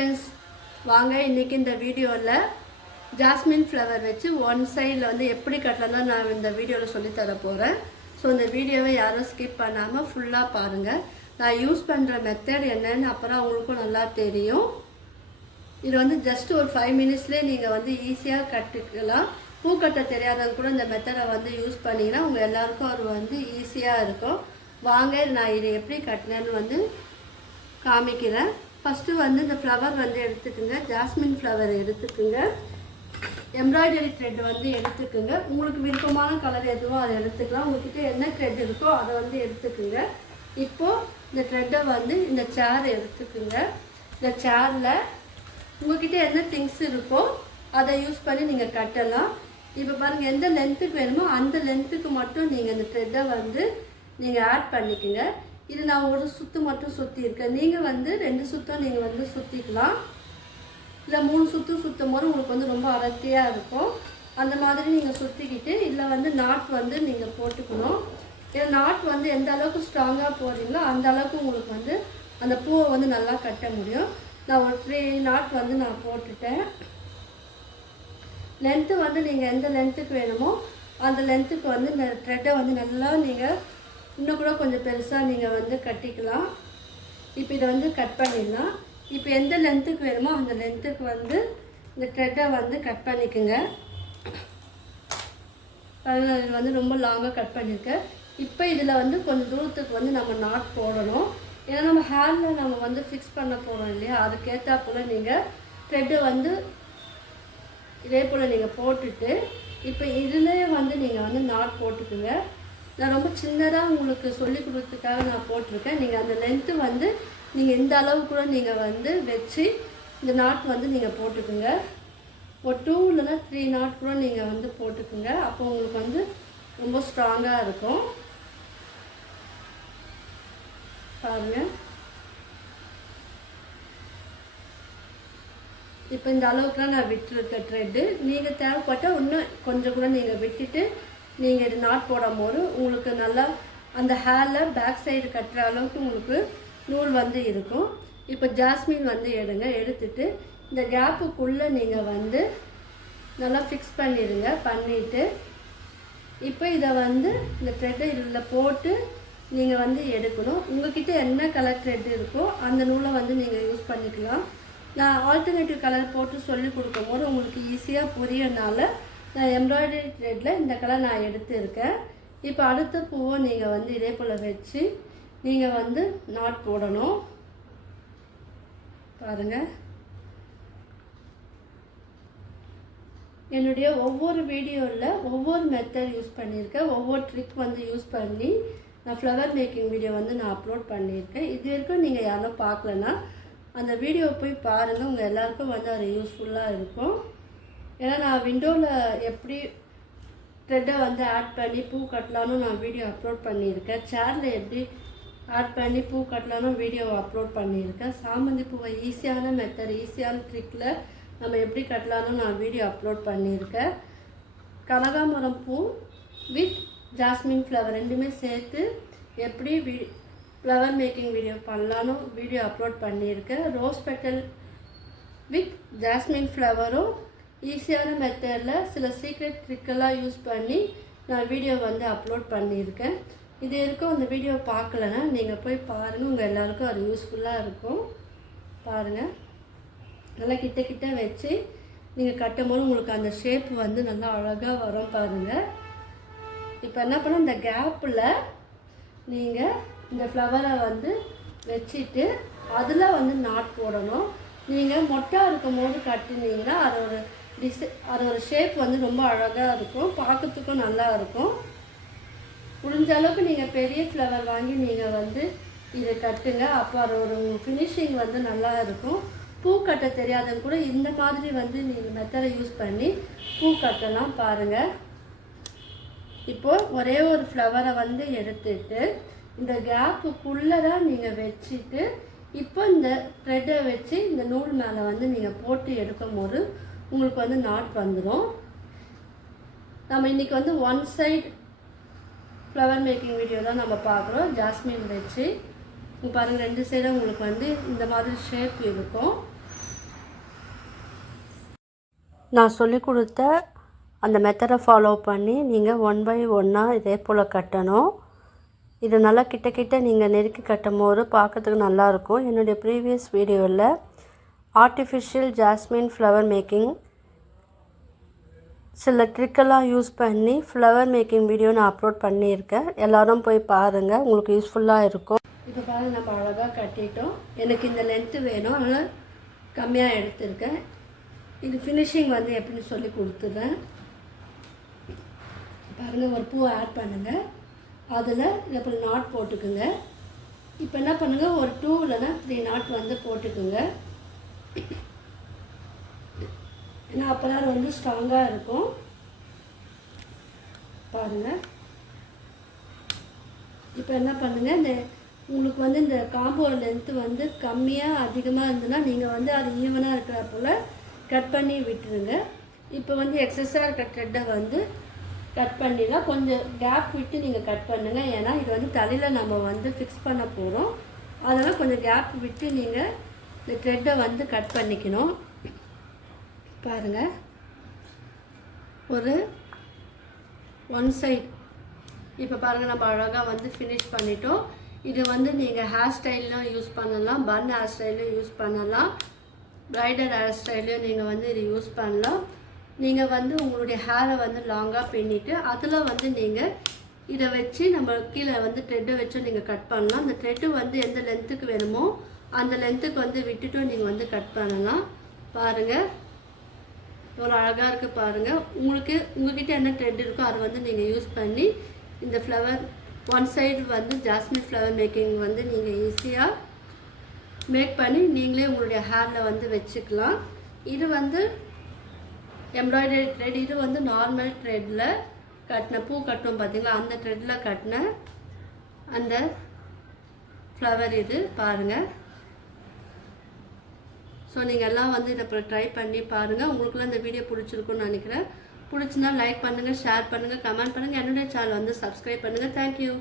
Friends, வாங்க இன்றைக்கி இந்த வீடியோவில் ஜாஸ்மின் ஃப்ளவர் வச்சு ஒன் சைடில் வந்து எப்படி கட்டலாம் நான் இந்த வீடியோவில் சொல்லித்தர போகிறேன். ஸோ இந்த வீடியோவை யாரும் ஸ்கிப் பண்ணாமல் ஃபுல்லாக பாருங்கள். நான் யூஸ் பண்ணுற மெத்தட் என்னன்னு அப்புறம் அவங்களுக்கும் நல்லா தெரியும். இது வந்து ஜஸ்ட் ஒரு 5 மினிட்ஸ்லேயே நீங்கள் வந்து ஈஸியாக கற்றுக்கலாம். பூ கட்ட தெரியாதவங்க கூட இந்த மெத்தடை வந்து யூஸ் பண்ணிங்கன்னா உங்கள் எல்லாருக்கும் அது வந்து ஈஸியாக இருக்கும். வாங்க நான் இதை எப்படி கட்டினேன்னு வந்து காமிக்கிறேன். ஃபஸ்ட்டு வந்து இந்த ஃப்ளவர் வந்து எடுத்துக்குங்க. ஜாஸ்மின் ஃப்ளவர் எடுத்துக்குங்க. எம்ப்ராய்டரி த்ரெட் வந்து எடுத்துக்குங்க. உங்களுக்கு விருப்பமான கலர் எதுவோ அதை எடுத்துக்கலாம். உங்கள்கிட்ட என்ன த்ரெட் இருக்கோ அதை வந்து எடுத்துக்குங்க. இப்போது இந்த த்ரெட்டை வந்து இந்த சேர் எடுத்துக்குங்க. இந்த சேரில் உங்கள்கிட்ட என்ன திங்ஸ் இருக்கோ அதை யூஸ் பண்ணி நீங்கள் கட்டலாம். இப்போ பாருங்கள், எந்த லென்த்துக்கு வேணுமோ அந்த லென்த்துக்கு மட்டும் நீங்கள் இந்த த்ரெட்டை வந்து நீங்கள் ஆட் பண்ணிக்கோங்க. இது நான் ஒரு சுற்று மட்டும் சுற்றியிருக்கேன். நீங்கள் வந்து 2 சுத்தம் நீங்கள் வந்து சுற்றிக்கலாம். இல்லை 3 சுற்று சுற்றும் போது உங்களுக்கு வந்து ரொம்ப அடர்த்தியாக இருக்கும். அந்த மாதிரி நீங்கள் சுற்றிக்கிட்டு இல்லை வந்து நாட் வந்து நீங்கள் போட்டுக்கணும். ஏன்னா நாட் வந்து எந்த அளவுக்கு ஸ்ட்ராங்காக போடுறீங்களோ அந்த அளவுக்கு உங்களுக்கு வந்து அந்த பூவை வந்து நல்லா கட்ட முடியும். நான் ஒரு 3 நாட் வந்து நான் போட்டுட்டேன். லென்த்து வந்து நீங்கள் எந்த லென்த்துக்கு வேணுமோ அந்த லென்த்துக்கு வந்து இந்த த்ரெட்டை வந்து நல்லா நீங்கள் இன்னும் கூட கொஞ்சம் பெருசாக நீங்கள் வந்து கட்டிக்கலாம். இப்போ இதை வந்து கட் பண்ணிடலாம். இப்போ எந்த லென்த்துக்கு வேணுமோ அந்த லென்த்துக்கு வந்து இந்த த்ரெட்டை வந்து கட் பண்ணிக்கோங்க. இது வந்து ரொம்ப லாங்காக கட் பண்ணியிருக்கேன். இப்போ இதில் வந்து கொஞ்சம் தூரத்துக்கு வந்து நம்ம நாட் போடணும். ஏன்னா நம்ம ஹேண்டில் நம்ம வந்து ஃபிக்ஸ் பண்ண போகிறோம் இல்லையா, அதுக்கேற்றா போல் நீங்கள் த்ரெட்டு வந்து இதே போல் நீங்கள் போட்டுட்டு இப்போ இதுலேயே வந்து நீங்கள் வந்து நாட் போட்டுக்குங்க. நான் ரொம்ப சின்னதாக உங்களுக்கு சொல்லி கொடுத்ததுக்காக நான் போட்டிருக்கேன். நீங்கள் அந்த லென்த்து வந்து நீங்கள் இந்த அளவு கூட நீங்கள் வந்து வச்சு இந்த நாட் வந்து நீங்கள் போட்டுக்குங்க. ஒரு 2 இல்லைன்னா 3 நாட் கூட நீங்கள் வந்து போட்டுக்குங்க. அப்போ உங்களுக்கு வந்து ரொம்ப ஸ்ட்ராங்காக இருக்கும். பாருங்கள், இப்போ இந்த அளவுக்குலாம் நான் விட்டுருக்கேன் த்ரெட்டு. நீங்கள் தேவைப்பட்டால் இன்னும் கொஞ்சம் கூட நீங்கள் விட்டுட்டு நீங்கள் இது நாட் போடும் போது உங்களுக்கு நல்லா அந்த ஹேரில் பேக் சைடு கட்டுற அளவுக்கு உங்களுக்கு நூல் வந்து இருக்கும். இப்போ ஜாஸ்மின் வந்து எடுத்துட்டு இந்த கேப்புக்குள்ளே நீங்கள் வந்து நல்லா ஃபிக்ஸ் பண்ணிடுங்க. பண்ணிவிட்டு இப்போ இதை வந்து இந்த த்ரெட்டை இதில் போட்டு நீங்கள் வந்து எடுக்கணும். உங்கள்கிட்ட என்ன கலர் த்ரெட் இருக்கோ அந்த நூலை வந்து நீங்கள் யூஸ் பண்ணிக்கலாம். நான் ஆல்டர்னேட்டிவ் கலர் போட்டு சொல்லி கொடுக்கும் போது உங்களுக்கு ஈஸியாக புரியறனால நான் எம்ப்ராய்டரி த்ரெட்டில் இந்த கலர் நான் எடுத்துருக்கேன். இப்போ அடுத்த பூவை நீங்கள் வந்து இதே போல் வச்சு நீங்கள் வந்து நாட் போடணும். பாருங்கள், என்னுடைய ஒவ்வொரு வீடியோவில் ஒவ்வொரு மெத்தட் யூஸ் பண்ணியிருக்கேன். ஒவ்வொரு ட்ரிக் வந்து யூஸ் பண்ணி நான் ஃப்ளவர் மேக்கிங் வீடியோ வந்து நான் அப்லோட் பண்ணியிருக்கேன். இது வரைக்கும் நீங்கள் யாரும் பார்க்கலன்னா அந்த வீடியோ போய் பாருங்கள். உங்கள் எல்லாருக்கும் வந்து அது யூஸ்ஃபுல்லாக இருக்கும். ஏன்னா நான் விண்டோவில் எப்படி த்ரெட்டை வந்து ஆட் பண்ணி பூ கட்டலான்னு நான் வீடியோ அப்லோட் பண்ணியிருக்கேன். சேரில் எப்படி ஆட் பண்ணி பூ கட்டலான்னு வீடியோ அப்லோட் பண்ணியிருக்கேன். சாமந்தி பூவை ஈஸியான மெத்தட், ஈஸியான ட்ரிக்கில் நம்ம எப்படி கட்டலான்னு நான் வீடியோ அப்லோட் பண்ணியிருக்கேன். கனகாமரம் பூ வித் ஜாஸ்மின் ஃப்ளவர் ரெண்டுமே சேர்த்து எப்படி ஃப்ளவர் மேக்கிங் வீடியோ பண்ணலான்னு வீடியோ அப்லோட் பண்ணியிருக்கேன். ரோஸ் பெட்டல் வித் ஜாஸ்மின் ஃப்ளவரும் ஈஸியான மெத்தடில் சில சீக்ரெட் ட்ரிக்கெல்லாம் யூஸ் பண்ணி நான் வீடியோ வந்து அப்லோட் பண்ணியிருக்கேன். இது வரைக்கும் அந்த வீடியோ பார்க்கலன்னா நீங்கள் போய் பாருங்கள். உங்கள் எல்லாருக்கும் அது யூஸ்ஃபுல்லாக இருக்கும். பாருங்கள், நல்லா கிட்ட கிட்ட வச்சு நீங்கள் கட்டும்போது உங்களுக்கு அந்த ஷேப் வந்து நல்லா அழகாக வரும். பாருங்கள், இப்போ என்ன பண்ண இந்த கேப்பில் நீங்கள் இந்த ஃப்ளவரை வந்து வச்சுட்டு அதில் வந்து நாட் போடணும். நீங்கள் மொட்டாக இருக்கும் போது கட்டினீங்கன்னா அதோட ஷேப் வந்து ரொம்ப அழகாக இருக்கும், பார்க்கறதுக்கும் நல்லா இருக்கும். முடிஞ்ச அளவுக்கு நீங்கள் பெரிய ஃப்ளவர் வாங்கி நீங்கள் வந்து இதை கட்டுங்க. அப்போ அதோட ஃபினிஷிங் வந்து நல்லா இருக்கும். பூ கட்ட தெரியாதவங்க கூட இந்த மாதிரி வந்து நீங்கள் மெத்தடை யூஸ் பண்ணி பூ கட்டலாம். பாருங்கள், இப்போது ஒரே ஒரு ஃப்ளவரை வந்து எடுத்துட்டு இந்த கேப்புக்குள்ளே தான் நீங்கள் வச்சுட்டு இப்போ இந்த த்ரெட்டை வச்சு இந்த நூல் மேலே வந்து நீங்கள் போட்டு எடுக்கும் போது உங்களுக்கு வந்து நாட் வந்துடும். நம்ம இன்றைக்கி வந்து one side flower making video தான் நம்ம பார்க்குறோம். ஜாஸ்மின் வச்சு பாருங்கள், 2 சைடும் உங்களுக்கு வந்து இந்த மாதிரி ஷேப் இருக்கும். நான் சொல்லிக் கொடுத்த அந்த மெத்தடை ஃபாலோ பண்ணி நீங்கள் 1 by 1 இதே போல் கட்டணும். இது நல்லா கிட்ட நீங்கள் நெருக்கி கட்டும் போது பார்க்கறதுக்கு நல்லாயிருக்கும். என்னுடைய ப்ரீவியஸ் வீடியோவில் ஆர்டிஃபிஷியல் ஜாஸ்மின் ஃப்ளவர் மேக்கிங் சில ட்ரிக்கெல்லாம் யூஸ் பண்ணி ஃப்ளவர் மேக்கிங் வீடியோ நான் அப்லோட் பண்ணியிருக்கேன். எல்லோரும் போய் பாருங்கள், உங்களுக்கு யூஸ்ஃபுல்லாக இருக்கும். இப்போ பாருங்கள், நம்ம அழகாக கட்டிட்டோம். எனக்கு இந்த லென்த்து வேணும், அதனால் கம்மியாக எடுத்திருக்கேன். இது ஃபினிஷிங் வந்து எப்படின்னு சொல்லி கொடுத்துட்றேன். பாருங்கள், ஒரு பூவை ஆட் பண்ணுங்கள், அதில் இப்படி நாட் போட்டுக்குங்க. இப்போ என்ன பண்ணுங்கள், ஒரு 2 இல்லைன்னா 3 நாட் வந்து போட்டுக்குங்க. ஏன்னா அப்போ தான் வந்து ஸ்ட்ராங்காக இருக்கும். பாருங்கள், இப்போ என்ன பண்ணுங்கள், இந்த உங்களுக்கு வந்து இந்த காம்போ லென்த்து வந்து கம்மியாக அதிகமாக இருந்ததுன்னா நீங்கள் வந்து அது ஈவனாக இருக்கிற போல் கட் பண்ணி விட்டுருங்க. இப்போ வந்து எக்ஸஸாக இருக்கிற த்ரெட்டை வந்து கட் பண்ணிடலாம். கொஞ்சம் கேப் விட்டு நீங்கள் கட் பண்ணுங்கள். ஏன்னா இது வந்து தலையில் நம்ம வந்து ஃபிக்ஸ் பண்ண போகிறோம். அதனால் கொஞ்சம் கேப் விட்டு நீங்கள் இந்த த்ரெட்டை வந்து கட் பண்ணிக்கணும். பாருங்கள், ஒரு 1 சைட் இப்போ பாருங்கள் நம்ம அழகாக வந்து ஃபினிஷ் பண்ணிட்டோம். இது வந்து நீங்கள் ஹேர் ஸ்டைல்லாம் யூஸ் பண்ணலாம், பன் ஹேர் ஸ்டைலும் யூஸ் பண்ணலாம், ப்ரைடல் ஹேர் ஸ்டைலையும் நீங்கள் வந்து இது யூஸ் பண்ணலாம். நீங்கள் வந்து உங்களுடைய ஹேரை வந்து லாங்காக பின்னிட்டு அதில் வந்து நீங்கள் இதை வச்சு நம்ம கீழே வந்து த்ரெட்டை வச்சு நீங்கள் கட் பண்ணலாம். அந்த த்ரெட்டு வந்து எந்த லென்த்துக்கு வேணுமோ அந்த லென்த்துக்கு வந்து விட்டுட்டு நீங்கள் வந்து கட் பண்ணலாம். பாருங்கள், ஒரு அழகாக இருக்குது. பாருங்கள், உங்கள்கிட்ட என்ன த்ரெட் இருக்கோ அதை வந்து நீங்கள் யூஸ் பண்ணி இந்த ஃப்ளவர் 1 சைடு வந்து ஜாஸ்மின் ஃப்ளவர் மேக்கிங் வந்து நீங்கள் ஈஸியாக மேக் பண்ணி நீங்களே உங்களுடைய ஹேரில் வந்து வச்சுக்கலாம். இது வந்து எம்ப்ராய்டரி த்ரெட், இது வந்து நார்மல் த்ரெட்டில் கட்டின பூ கட்டும் பார்த்தீங்களா, அந்த த்ரெட்டில் கட்டின அந்த ஃப்ளவர் இது. பாருங்கள், ஸோ நீங்கள் எல்லாம் வந்து இதை அப்புறம் ட்ரை பண்ணி பாருங்கள். உங்களுக்குலாம் இந்த வீடியோ பிடிச்சிருக்குன்னு நினைக்கிறேன். பிடிச்சிருந்தா லைக் பண்ணுங்கள், ஷேர் பண்ணுங்கள், கமெண்ட் பண்ணுங்கள். என்னுடைய சேனல் வந்து சப்ஸ்கிரைப் பண்ணுங்கள். தேங்க்யூ.